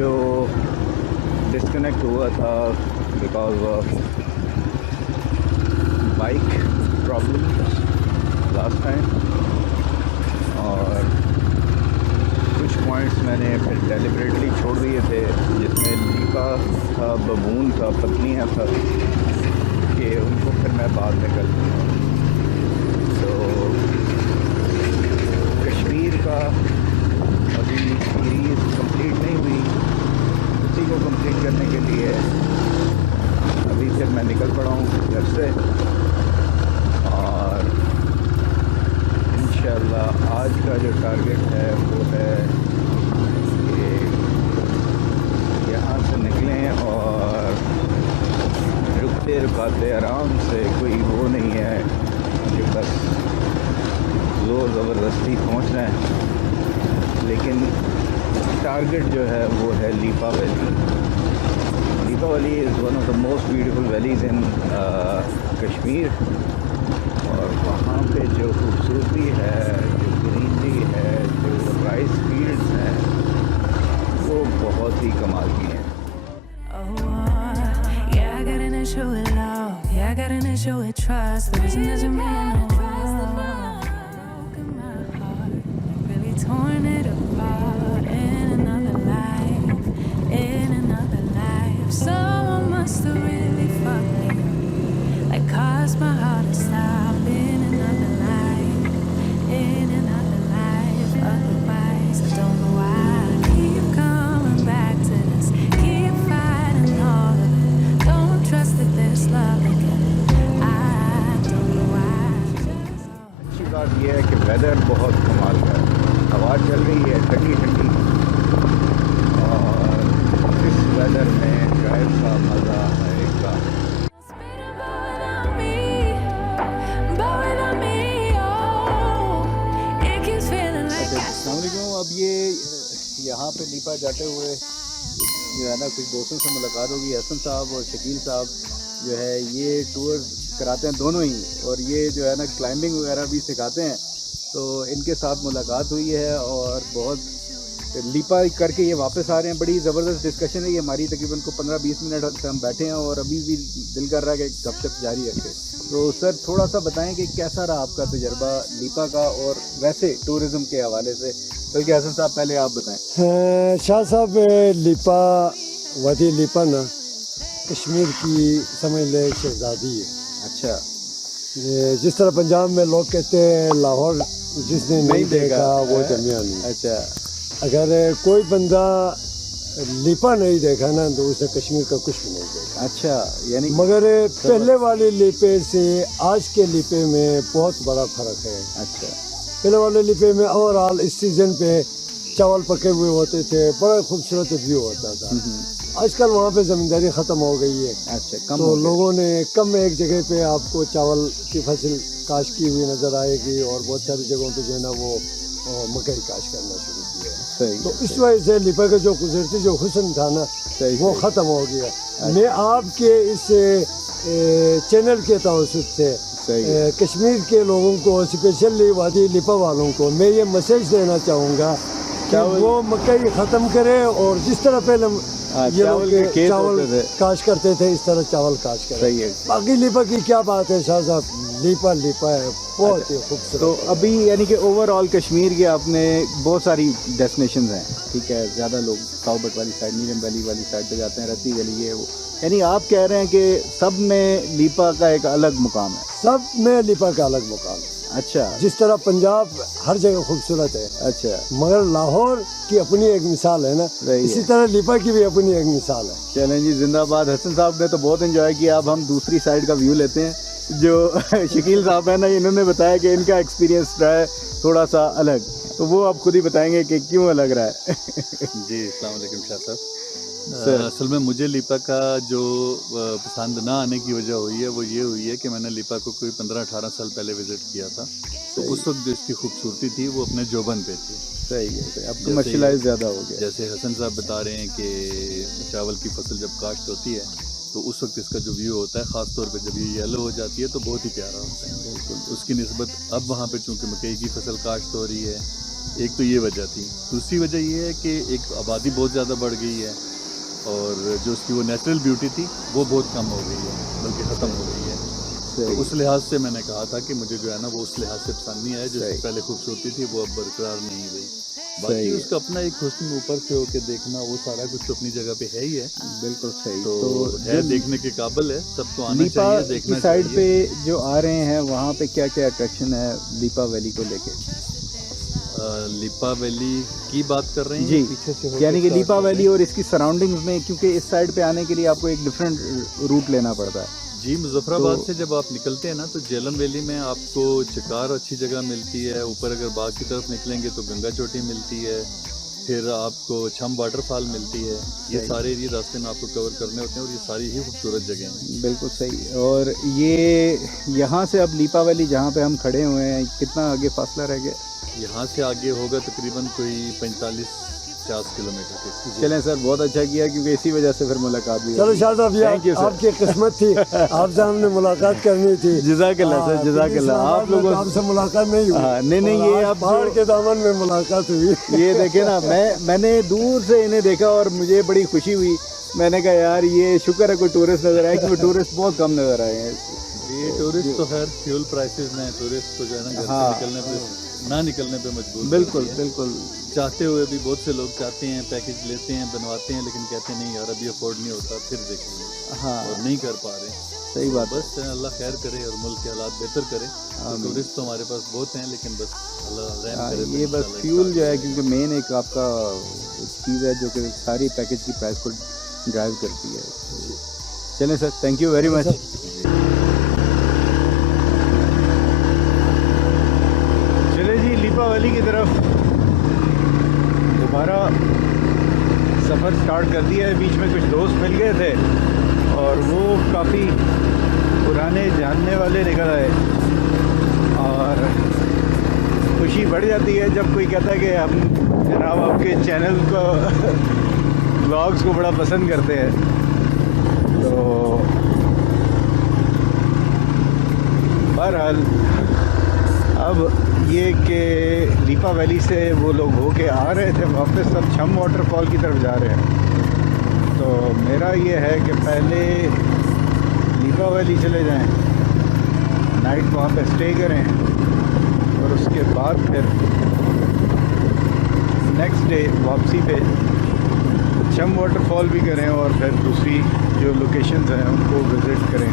जो डिस्कनेक्ट हुआ था because of bike problem last time, और कुछ पॉइंट्स मैंने फिर डेलिबरेटली छोड़ दिए थे जिसमें लीपा था, बबून था, पत्नियाँ था, कि उनको फिर मैं बाद में कर लूँगा। तो कश्मीर का अभी सीरीज़ कंप्लीट नहीं हुई, उसी को कंप्लीट करने के लिए अभी फिर मैं निकल पड़ा हूँ घर से, और इंशाल्लाह आज का जो टारगेट है वो है कि यहाँ से निकलें और रुकते रुकाते आराम से, कोई वो नहीं है कि बस ज़ोर ज़बरदस्ती पहुँच रहे हैं। लेकिन टारगेट जो है वो है Leepa valley. Leepa valley is one of the most beautiful valleys in Kashmir, और वहाँ पे जो खूबसूरती है, जो ग्रीनरी है, जो राइस फील्ड्स हैं, वो बहुत ही कमाल की हैं। Yeah, I got an issue with love. Yeah, I got an issue with trust. The reason doesn't mean broken my heart, really torn it apart. In another life, in another life, someone must have really fucked me, like caused my heart to stop. In another life, in another life. Otherwise, I don't know why I keep coming back to this. Keep fighting all of it. Don't trust that there's love again. I don't know why. अच्छी बात यह है कि weather बहुत कमाल का है, हवा चल रही है ठंडी ठंडी, और इस वेदर में ड्राइव का मज़ा आएगा। अस्सलामुअलैकुम। अब ये यहाँ पे लीपा जाते हुए जो है ना कुछ दोस्तों से मुलाकात होगी। हसन साहब और शकील साहब जो है ये टूर कराते हैं दोनों ही, और ये जो है ना क्लाइंबिंग वगैरह भी सिखाते हैं। तो इनके साथ मुलाकात हुई है और बहुत लीपा करके ये वापस आ रहे हैं। बड़ी ज़बरदस्त डिस्कशन है ये हमारी, तकरीबन को 15-20 मिनट से हम बैठे हैं और अभी भी दिल कर रहा है कि गपशप जारी रखें। तो सर थोड़ा सा बताएं कि कैसा रहा आपका तजर्बा लीपा का, और वैसे टूरिज़म के हवाले से। बल्कि हसन साहब पहले आप बताएं। शाह साहब, लिपा वादी लिपा ना कश्मीर की समझ ले शहजादी है। अच्छा, जिस तरह पंजाब में लोग कहते हैं लाहौर जिसने नहीं देखा वो जमिया नहीं। अच्छा, अगर कोई बंदा लिपा नहीं देखा ना तो उसने कश्मीर का कुछ भी नहीं देखा। अच्छा, यानी मगर पहले वाले लिपे से आज के लिपे में बहुत बड़ा फ़र्क है। अच्छा, पहले वाले लिपे में ओवरऑल इस सीज़न पे चावल पके हुए होते थे, बड़ा खूबसूरत व्यू होता था। आजकल वहाँ पे ज़मींदारी ख़त्म हो गई है। अच्छा, कम तो हो गया। लोगों ने कम एक जगह पे आपको चावल की फसल काश की हुई नज़र आएगी, और बहुत सारी जगहों पे जो है ना वो मकई काश करना शुरू किया है। सही तो है, इस वजह से लिपा का जो गुजरती जो हुस्न था ना सही, वो सही। ख़त्म हो गया। मैं आपके इस चैनल के तवसुत से सही है। कश्मीर के लोगों को, स्पेशली वादी लिपा वालों को मैं ये मैसेज देना चाहूँगा कि वो मकई ख़त्म करे, और जिस तरह पहले ये चावल लोग के खेत चावल होते थे। काश करते थे इस तरह चावल काश करें। सही है। बाकी लिपा की क्या बात है शाह साहब, लिपा लिपा है, बहुत ही खूबसूरत। तो अभी यानी कि ओवरऑल कश्मीर के आपने बहुत सारी डेस्टिनेशंस हैं, ठीक है। ज़्यादा लोग साउबट वाली साइड, नीलम वैली वाली साइड पे जाते हैं, रत्ती वैली ये वो, यानी आप कह रहे हैं कि सब में लीपा का एक अलग मुकाम है। सब में लिपा का अलग मुकाम है। अच्छा, जिस तरह पंजाब हर जगह खूबसूरत है, अच्छा, मगर लाहौर की अपनी एक मिसाल है ना, रही इसी है। तरह लिपा की भी अपनी एक मिसाल है। चलें जी, जिंदाबाद। हसन साहब ने तो बहुत एंजॉय किया। अब हम दूसरी साइड का व्यू लेते हैं। जो शकील साहब है ना, इन्होंने बताया कि इनका एक्सपीरियंस रहा है थोड़ा सा अलग, तो वो आप खुद ही बताएंगे कि क्यों अलग रहा है। जी, अस्सलाम वालेकुम शाह साहब। सर। असल में मुझे लिपा का जो पसंद ना आने की वजह हुई है वो ये हुई है कि मैंने लिपा को कोई 15-18 साल पहले विज़िट किया था। तो उस वक्त जो इसकी खूबसूरती थी वो अपने जोबन पे थी। सही है। अब कमर्शियलाइज ज़्यादा हो गया। जैसे हसन साहब बता रहे हैं कि चावल की फसल जब काश्त होती है तो उस वक्त इसका जो व्यू होता है, ख़ास तौर पे जब ये येलो हो जाती है तो बहुत ही प्यारा होता है। बिल्कुल उसकी निस्बत अब वहाँ पे चूँकि मकई की फसल काश्त हो रही है एक तो ये वजह थी। दूसरी वजह ये है कि एक आबादी बहुत ज़्यादा बढ़ गई है और जो उसकी वो नेचुरल ब्यूटी थी वो बहुत कम हो गई है, बल्कि ख़त्म हो गई है। तो उस लिहाज से मैंने कहा था कि मुझे जो है ना वो उस लिहाज से पसंद नहीं आया। जो सही। पहले खूबसूरती थी वो अब बरकरार नहीं रही। सही बाकी है। उसका अपना एक हुस्न ऊपर से होके देखना, वो सारा कुछ तो अपनी जगह पे है ही है। बिल्कुल सही। तो है, जो देखने के काबिल है, सबको आना लीपा चाहिए, देखना की साइड पे चाहिए। जो आ रहे हैं वहाँ पे क्या क्या अट्रैक्शन है लीपा वैली को लेके? लीपा वैली की बात कर रहे हैं जी, या पीछे से होके यानी कि start लीपा कर रहे वैली हैं? और इसकी सराउंडिंग्स में, क्योंकि इस साइड पे आने के लिए आपको एक डिफरेंट रूट लेना पड़ता है। जी, मुजफ्फराबाद तो- से जब आप निकलते हैं ना तो जेलम वैली में आपको चिकार अच्छी जगह मिलती है। ऊपर अगर बाग की तरफ निकलेंगे तो गंगा चोटी मिलती है, फिर आपको छम वाटरफॉल मिलती है। ये सही। सारे एरिया रास्ते में आपको कवर करने होते हैं और ये सारी ही खूबसूरत जगह हैं। बिल्कुल सही। और ये यहाँ से अब लीपा वैली जहाँ पे हम खड़े हुए हैं, कितना आगे फासला रह गया? यहाँ से आगे होगा तकरीबन कोई 45-50 किलोमीटर के। चलें सर, बहुत अच्छा किया, क्योंकि इसी वजह से फिर मुलाकात भी चलो होगी। शाह साहब, ये Thank you, sir. आपकी किस्मत थी, आपसे हमने मुलाकात करनी थी। जज़ाकल्लाह सर, हाँ, जज़ाकल्लाह। आप इस्लामाबाद में लोगों तो आपसे मुलाकात नहीं हुई। हाँ, नहीं, और ये आज आप पहाड़ जो- के दामन में मुलाकात हुई। ये देखे ना, मैंने दूर से इन्हें देखा और मुझे बड़ी खुशी हुई। मैंने कहा यार ये शुक्र है कोई टूरिस्ट नज़र आए, क्योंकि टूरिस्ट बहुत कम नज़र आए हैं। ये टूरिस्ट तो खैर फ्यूल प्राइसेस में टूरिस्ट को जो है ना घर हाँ। से निकलने पे ना निकलने पे मजबूर बिल्कुल करती है। बिल्कुल। चाहते हुए भी बहुत से लोग चाहते हैं, पैकेज लेते हैं, बनवाते हैं, लेकिन कहते हैं नहीं यार अभी अफोर्ड नहीं होता, फिर देखेंगे, हाँ, और नहीं कर पा रहे। सही बात है। बस अल्लाह खैर करे और मुल्क के हालात बेहतर करे। तो आमीन। टूरिस्ट तो हमारे पास बहुत हैं, लेकिन बस अल्लाह रहम हाँ, करे तो ये बस इंशाल्लाह फ्यूल जो है, इंशाल्लाह क्योंकि मेन एक आपका चीज़ है जो कि सारी पैकेज की प्राइस को ड्राइव करती है। चलें sir, thank you very much. चले जी लीपा वैली की तरफ दोबारा सफ़र स्टार्ट कर दिया है। बीच में कुछ दोस्त मिल गए थे और वो काफ़ी पुराने जानने वाले निकल आए, और खुशी बढ़ जाती है जब कोई कहता है कि हम जनाब आपके चैनल को व्लॉग्स को बड़ा पसंद करते हैं। तो बहरहाल अब ये कि लीपा वैली से वो लोग होके आ रहे थे वापस, अब छम वाटरफॉल की तरफ जा रहे हैं। तो मेरा ये है कि पहले लीपा वैली चले जाएं, नाइट वहाँ पे स्टे करें, और उसके बाद फिर नेक्स्ट डे वापसी पे छम वाटरफॉल भी करें और फिर दूसरी जो लोकेशंस हैं उनको विज़िट करें।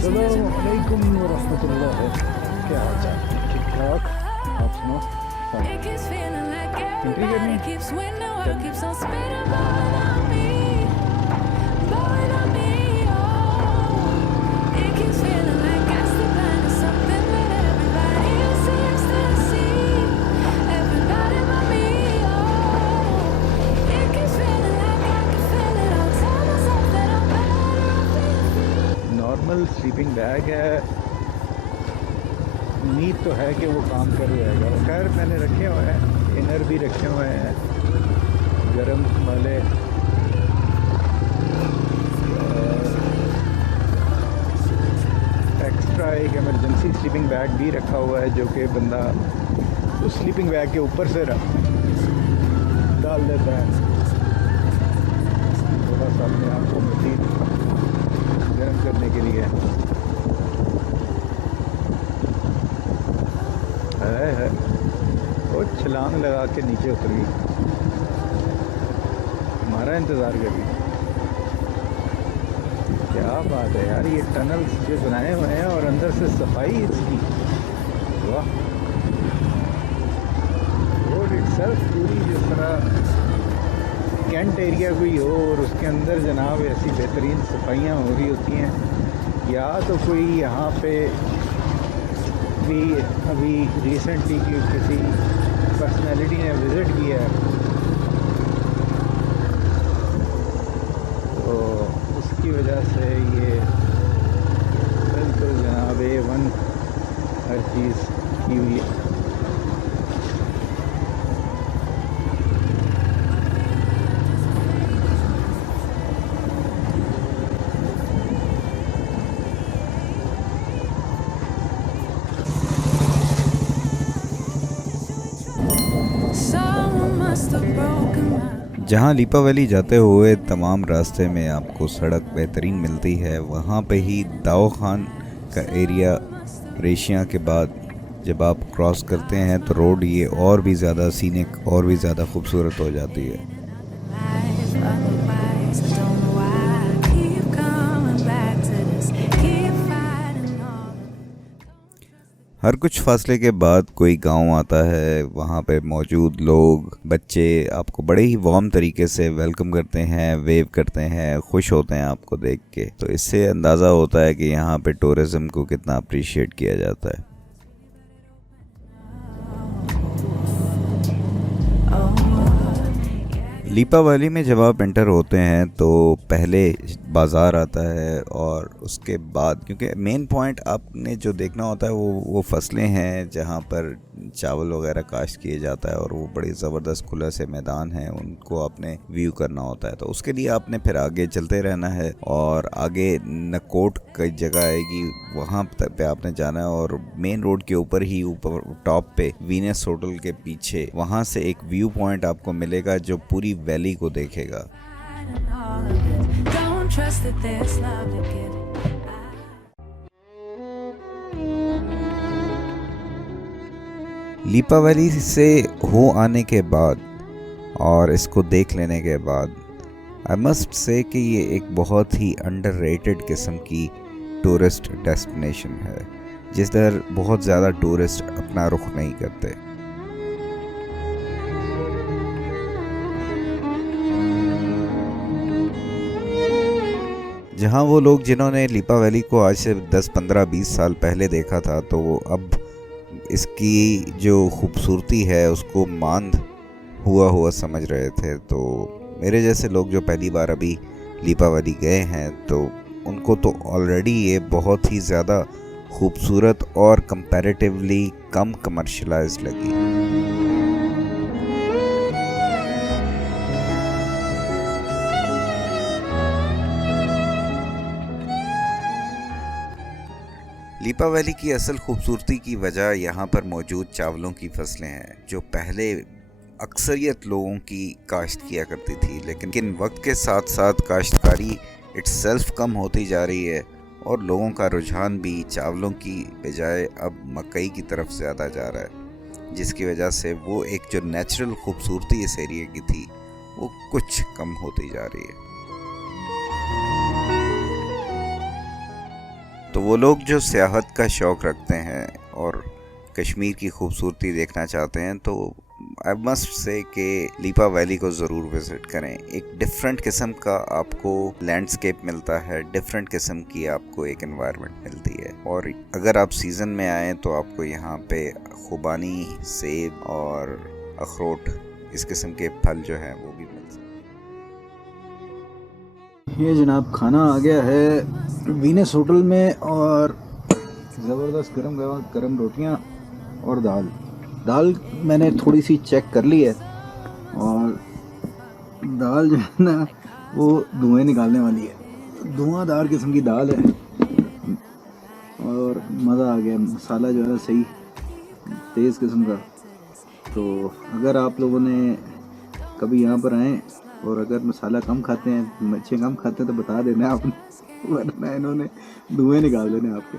अस्सलाम वालेकुम वरहमतुल्लाह। क्या हाल चाल? ठीक ठाक, आप सुनाओ? हाँ। It keeps feeling like Intriguing. everybody keeps winning, world keeps on spinning, blowing on me, oh. It keeps feeling like I sleep under something that everybody else seems to see, everybody but me, oh. It keeps feeling like I can feel it, I'll tell myself that I'm better off being free. Normal sleeping bag है, उम्मीद तो है कि वो काम कर जाएगा। खैर मैंने रखे हुए हैं, इनर भी रखे हुए हैं गर्म वाले, एक्स्ट्रा एक इमरजेंसी स्लीपिंग बैग भी रखा हुआ है जो कि बंदा उस स्लीपिंग बैग के ऊपर से डाल देता है, थोड़ा सा अपने आप को मज़ीद गर्म करने के लिए। है वो छलांग लगा के नीचे उतर गई, हमारा इंतज़ार कर रही। क्या बात है यार, ये टनल जो बनाए हुए हैं और अंदर से सफाई इसकी, वाह। रोड इटसेल्फ पूरी जिस तरह कैंट एरिया कोई हो और उसके अंदर जनाब ऐसी बेहतरीन सफाइयाँ हो रही होती हैं, या तो कोई यहाँ पे भी अभी रिसेंटली की किसी पर्सनैलिटी ने विज़िट किया है तो उसकी जहाँ लीपा वैली जाते हुए तमाम रास्ते में आपको सड़क बेहतरीन मिलती है, वहाँ पे ही दाओ खान का एरिया रेशिया के बाद जब आप क्रॉस करते हैं तो रोड ये और भी ज़्यादा सीनिक और भी ज़्यादा खूबसूरत हो जाती है। Otherwise, I don't know why I keep coming back to this. Keep fighting all. हर कुछ फासले के बाद कोई गांव आता है, वहाँ पे मौजूद लोग, बच्चे आपको बड़े ही वार्म तरीके से वेलकम करते हैं, वेव करते हैं, खुश होते हैं आपको देख के। तो इससे अंदाज़ा होता है कि यहाँ पे टूरिज़्म को कितना अप्रिशिएट किया जाता है। लीपा वैली में जब आप एंटर होते हैं तो पहले बाज़ार आता है और उसके बाद, क्योंकि मेन पॉइंट आपने जो देखना होता है वो फसलें हैं जहाँ पर चावल वगैरह काश्त किए जाता है और वो बड़ी ज़बरदस्त खुला से मैदान है, उनको आपने व्यू करना होता है। तो उसके लिए आपने फिर आगे चलते रहना है और आगे नकोट की जगह आएगी, वहाँ पे आपने जाना है और मेन रोड के ऊपर ही ऊपर टॉप पे वीनस होटल के पीछे वहाँ से एक व्यू पॉइंट आपको मिलेगा जो पूरी वैली को देखेगा। Don't trust that there's love to give. Leepa valley से हो आने के बाद और इसको देख लेने के बाद आई मस्ट से कि ये एक बहुत ही अंडररेटेड किस्म की टूरिस्ट डेस्टिनेशन है, जिस तरह बहुत ज़्यादा टूरिस्ट अपना रुख नहीं करते। जहाँ वो लोग जिन्होंने लीपा वैली को आज से 10, 15, 20 साल पहले देखा था, तो वो अब इसकी जो खूबसूरती है उसको मांद हुआ समझ रहे थे। तो मेरे जैसे लोग जो पहली बार अभी लीपा वैली गए हैं तो उनको तो ऑलरेडी ये बहुत ही ज़्यादा खूबसूरत और कंपैरेटिवली कम कमर्शलाइज्ड लगी। लीपा वैली की असल खूबसूरती की वजह यहाँ पर मौजूद चावलों की फसलें हैं, जो पहले अक्सरियत लोगों की काश्त किया करती थी, लेकिन वक्त के साथ साथ काश्तकारी इट्सेल्फ कम होती जा रही है और लोगों का रुझान भी चावलों की बजाय अब मकई की तरफ ज़्यादा जा रहा है, जिसकी वजह से वो एक जो नेचुरल खूबसूरती इस एरिया की थी वो कुछ कम होती जा रही है। तो वो लोग जो सियाहत का शौक़ रखते हैं और कश्मीर की खूबसूरती देखना चाहते हैं तो आई मस्ट से कि लीपा वैली को ज़रूर विज़िट करें। एक डिफरेंट किस्म का आपको लैंडस्केप मिलता है, डिफरेंट किस्म की आपको एक एनवायरनमेंट मिलती है और अगर आप सीज़न में आएँ तो आपको यहाँ पे खुबानी, सेब और अखरोट इस किस्म के फल जो हैं वो भी मिल सकते हैं। ये जनाब खाना आ गया है वीनस होटल में और ज़बरदस्त गरम रोटियां और दाल मैंने थोड़ी सी चेक कर ली है और दाल जो है ना वो धुएं निकालने वाली है, धुआंधार किस्म की दाल है और मज़ा आ गया। मसाला जो है सही तेज़ किस्म का। तो अगर आप लोगों ने कभी यहाँ पर आएँ और अगर मसाला कम खाते हैं, मिर्चें कम खाते हैं तो बता देना आपने, वरना इन्होंने धुएं निकाल देने आपके।